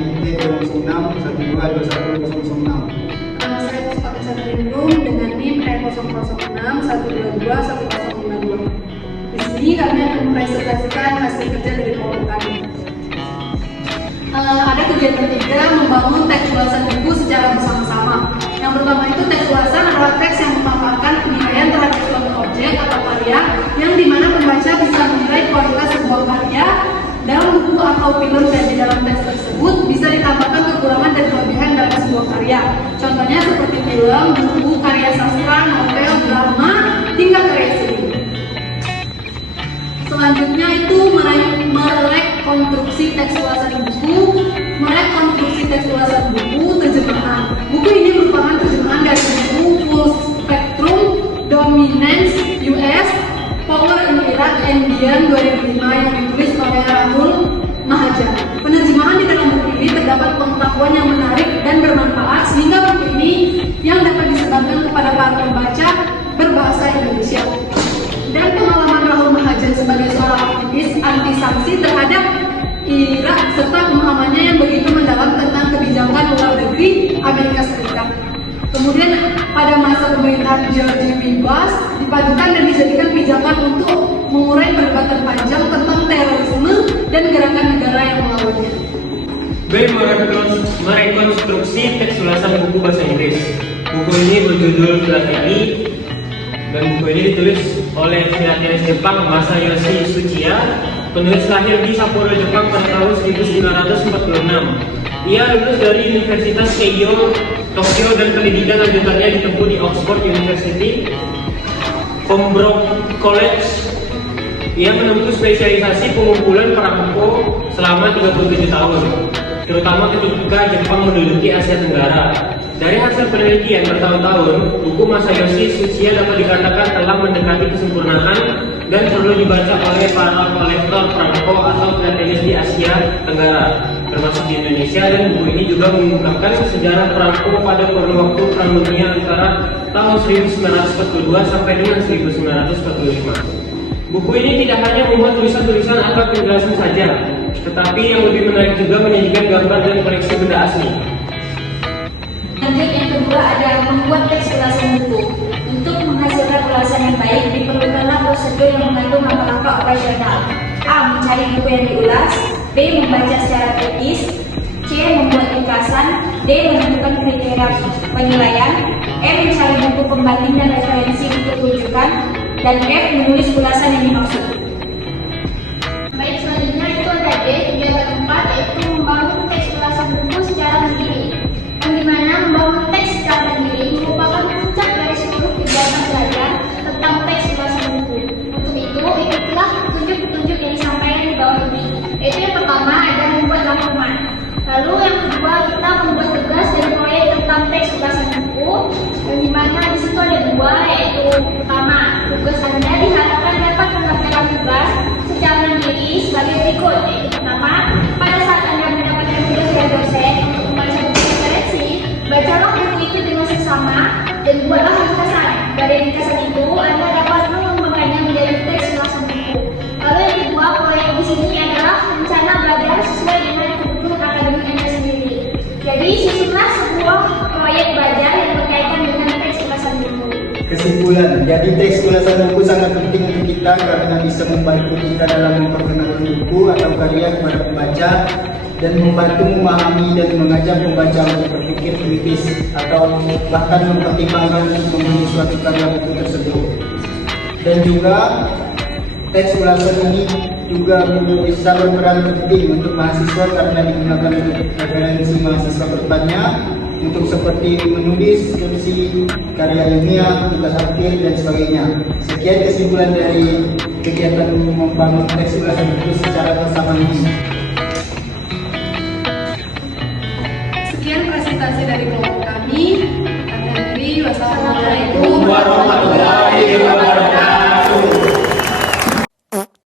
T06122106. Saya Puspa Kesatrinrum dengan NIM E006122152. Di sini kami akan mempresentasikan hasil kerja dari kelompok kami. Ada kegiatan 3, membangun teks ulasan buku secara bersama-sama. Yang pertama itu teks ulasan adalah teks yang memaparkan penilaian terhadap suatu objek atau karya yang dimana pembaca bisa menilai kualitas sebuah karya dalam buku atau film, dan di dalam teks tersebut bisa ditambahkan kekurangan dan kelebihan dalam sebuah karya. Contohnya seperti film, buku, karya sastra, novel, drama, hingga karya seni. Selanjutnya itu merekonstruksi teks ulasan buku. Merekonstruksi teks ulasan buku terjemahan. Buku ini merupakan terjemahan dari buku Full Spectrum Dominance US Power in Iraq Indian 2005 yang ditulis oleh Rahul Mahajan. Penerjemahan di dalam buku ini terdapat pengetahuan yang menarik dan bermanfaat sehingga buku ini yang dapat disebarkan kepada para pembaca berbahasa Indonesia. Dan pengalaman Rahul Mahajan sebagai seorang aktivis anti sanksi terhadap Irak serta pemahamannya yang begitu mendalam tentang kebijakan luar negeri Amerika Serikat. Kemudian pada masa pemerintahan George W. Bush dipadukan dan dijadikan pijakan untuk mengurai perdebatan panjang tentang terorisme dan gerakan negara yang melawannya. B. Merekonstruksi teks ulasan buku bahasa Inggris. Buku ini berjudul Philately dan buku ini ditulis oleh filatelis Jepang Masayoshi Tsuchiya. Penulis lahir di Sapporo, Jepang pada tahun 1946. Ia lulus dari Universitas Keio, Tokyo, dan pendidikan lanjutannya ditempuh di Oxford University, Pembroke College. Ia menempuh spesialisasi pengumpulan perangko selama 37 tahun, terutama ketika Jepang menduduki Asia Tenggara. Dari hasil penelitian bertahun-tahun, buku Masayoshi Tsuchiya dapat dikatakan telah mendekati kesempurnaan dan perlu dibaca oleh para kolektor perangko atau filatelis di Asia Tenggara, termasuk di Indonesia. Dan buku ini juga mengungkapkan sejarah perangko pada kurun waktu Perang Dunia antara tahun 1942 sampai dengan 1945. Buku ini tidak hanya membuat tulisan-tulisan atau penjelasan saja, tetapi yang lebih menarik juga menyajikan gambar dan koleksi benda asli. Lanjut, yang kedua adalah membuat teks ulasan buku. Untuk menghasilkan ulasan yang baik, diperlukanlah prosedur yang mengandung langkah-langkah operasional. A. Mencari buku yang diulas. B. Membaca secara kritis. C. Membuat ringkasan. D. Menentukan kriteria penilaian. E. Mencari buku pembanding dan referensi untuk rujukan. Dan F. Menulis ulasan yang dimaksud. Baik, selanjutnya itu ada D. Kegiatan 4, yaitu membangun teks ulasan buku secara mandiri. Yang dimana membangun teks secara mandiri merupakan puncak dari seluruh kegiatan belajar tentang teks ulasan buku. Untuk itu, ikutilah petunjuk-petunjuk yang disampaikan di bawah ini. Yaitu yang pertama adalah membuat rangkuman. Lalu yang kedua, kita membuat tugas dan proyek tentang teks ulasan buku. Yang dimana di situ ada dua, yaitu pertama, tugas Anda diharapkan dapat mengerjakan tugas secara mandiri sebagai berikut. Yaitu pertama, pada saat Anda mendapatkan tugas dari dosen untuk membaca buku referensi, bacalah buku itu dengan seksama dan buatlah ringkasan. Dari ringkasan itu, Anda dapat mengembangkannya menjadi teks ulasan buku. Lalu yang kedua, proyek di sini adalah rencana belajar sesuai dengan kebutuhan akademik Anda sendiri. Jadi, susunlah sebuah proyek belajar yang berkaitan dengan teks ulasan buku. Kesimpulan, jadi teks ulasan buku sangat penting untuk kita karena bisa membantu kita dalam memperkenalkan buku atau karya kepada pembaca dan membantu memahami dan mengajak pembaca untuk berpikir kritis atau bahkan mempertimbangkan membeli suatu karya buku tersebut. Dan juga teks ulasan ini juga bisa berperan penting untuk mahasiswa karena digunakan untuk referensi mahasiswa berdepannya untuk seperti menulis skripsi, karya ilmiah, tugas akhir dan sebagainya. Sekian kesimpulan dari kegiatan membangun teks ulasan buku secara bersama ini. Sekian presentasi dari kelompok kami. Wassalamualaikum warahmatullahi wabarakatuh.